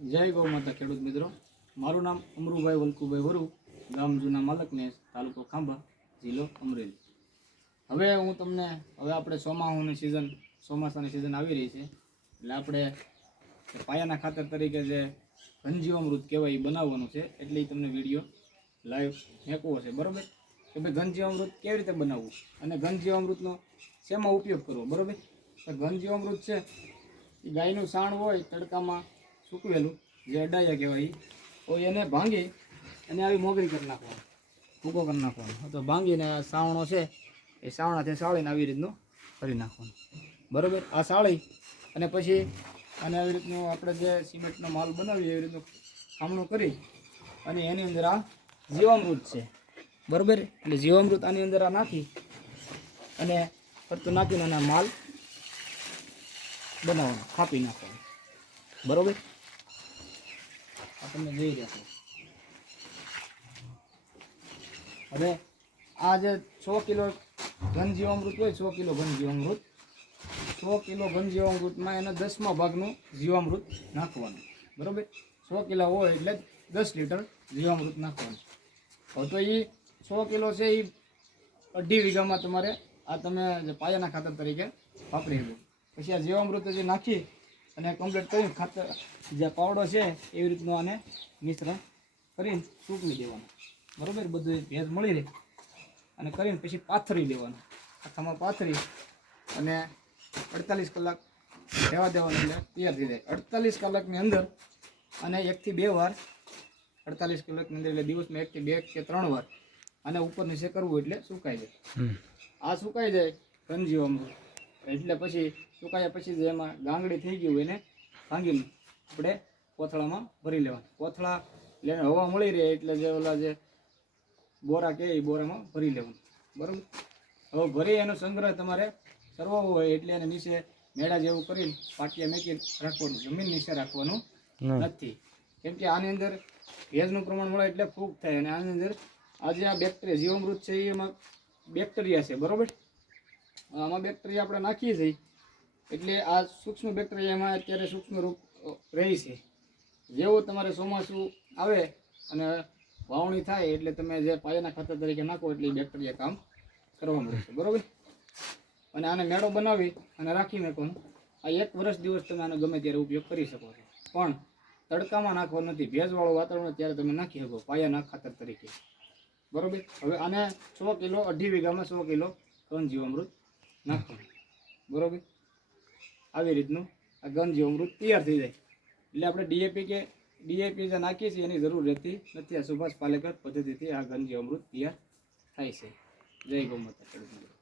જય ગૌ માતા ખેડૂત મિત્રો, મારું નામ અમરુભાઈ વલ્કુભાઈ વરુ, ગામ જૂના માલકનેસ, તાલુકો ખાંભા, જિલ્લો અમરેલી. હવે હું તમને આપણે ચોમાસાની સિઝન આવી રહી છે, એટલે આપણે પાયાના ખાતર તરીકે જે ઘનજીવામૃત કહેવાય એ બનાવવાનું છે. એટલે તમને વિડીયો લાઈવ ફેંકવો છે, બરાબર? કે ભાઈ ઘનજીવામૃત કેવી રીતે બનાવવું અને ઘનજીવામૃતનો શેમાં ઉપયોગ કરવો, બરાબર? તો ઘનજીવામૃત છે એ ગાયનું સાણ હોય તડકામાં સૂકવેલું, જે અડાયા કહેવાય, તો એને ભાંગી અને આવી મોગરી કરી નાખવાનું, ભૂકો કરી નાખવાનો. તો ભાંગીને આ સાવણો છે એ સાવણાથી સાળીને આવી રીતનું કરી નાખવાનું, બરાબર? આ સાળી અને પછી અને આવી રીતનું આપણે જે સિમેન્ટનો માલ બનાવીએ એવી રીતનું ખામણું કરી અને એની અંદર આ જીવામૃત છે, બરાબર? એટલે જીવામૃત આની અંદર આ નાખી અને ફરતું નાખીને અને માલ બનાવવાનો, કાપી નાખવાનો, બરાબર? આ તમે જોઈ રહ્યા છો. હવે આ જે 100 કિલો ઘનજીવામૃત હોય, 100 કિલો ઘનજીવામૃત, 100 કિલો ઘનજીવામૃતમાં એને 10મા ભાગનું જીવામૃત નાખવાનું, બરાબર? 100 કિલો હોય એટલે 10 લીટર જીવામૃત નાખવાનું. હવે તો એ 100 કિલો છે એ 2.5 વીઘામાં તમારે આ તમે જે પાયાના ખાતર તરીકે વાપરી શકો. પછી આ જીવામૃત જે નાખી અને કમ્પ્લીટ કરીને ખાતર જે પાવડો છે એવી રીતનું આને મિશ્રણ કરીને સૂકવી દેવાનું, બરાબર? બધું ભેજ મળી રહે અને કરીને પછી પાથરી દેવાનું, આખામાં પાથરી અને 48 કલાક રહેવા દેવાનું, એટલે તૈયાર થઈ જાય. 48 કલાકની અંદર અને 1 થી 2 વાર, 48 કલાકની અંદર એટલે દિવસમાં 1 થી 2 કે 3 વાર અને ઉપર નીચે કરવું એટલે સુકાઈ જાય. આ સુકાઈ જાય ઘનજીવામૃત એટલે પછી સુકાયા પછી જે એમાં ગાંગડી થઈ ગયું એને ભાંગીને આપણે કોથળામાં ભરી લેવાનું. કોથળા લઈને હવા મળી રહે એટલે જે ઓલા જે બોરા કહે એ બોરામાં ભરી લેવાનું, બરાબર? હવે ભરી એનો સંગ્રહ તમારે કરવો હોય એટલે એને નીચે મેળા જેવું કરીને પાટિયા મેકીને રાખવાનું, જમીન નીચે રાખવાનું નથી. કેમ કે આની અંદર ભેજનું પ્રમાણ મળે એટલે ફૂગ થાય અને આની અંદર આજે આ બેક્ટેરિયા જીવામૃત છે એમાં બેક્ટેરિયા છે, બરાબર? આમાં બેક્ટેરિયા આપણે નાખીએ છીએ એટલે આ સૂક્ષ્મ બેક્ટેરિયામાં અત્યારે સૂક્ષ્મ રૂપ રહી છે. જેવું તમારે ચોમાસું આવે અને વાવણી થાય એટલે તમે જે પાયાના ખાતર તરીકે નાખો એટલે એ બેક્ટેરિયા કામ કરવા મળે છે, બરાબર? અને આને મેળો બનાવી અને રાખી મેકવાનું. આ 1 વર્ષ દિવસ તમે આનો ગમે ત્યારે ઉપયોગ કરી શકો છો, પણ તડકામાં નાખવાનું નથી. ભેજવાળું વાતાવરણ ત્યારે તમે નાખી શકો પાયાના ખાતર તરીકે, બરાબર? હવે આને 100 કિલો 2.5 વીઘામાં 100 કિલો ઘનજીવામૃત નાખવાનું, બરાબર? આવી રીતનું આ ઘનજીવામૃત તૈયાર થઈ જાય એટલે આપણે ડીએપી જે નાખીએ છીએ એની જરૂર રહેતી નથી. આ સુભાષ પાલેકર પદ્ધતિથી આ ઘનજીવામૃત તૈયાર થાય છે. જય ગૌ માતા ખેડૂત મિત્રો.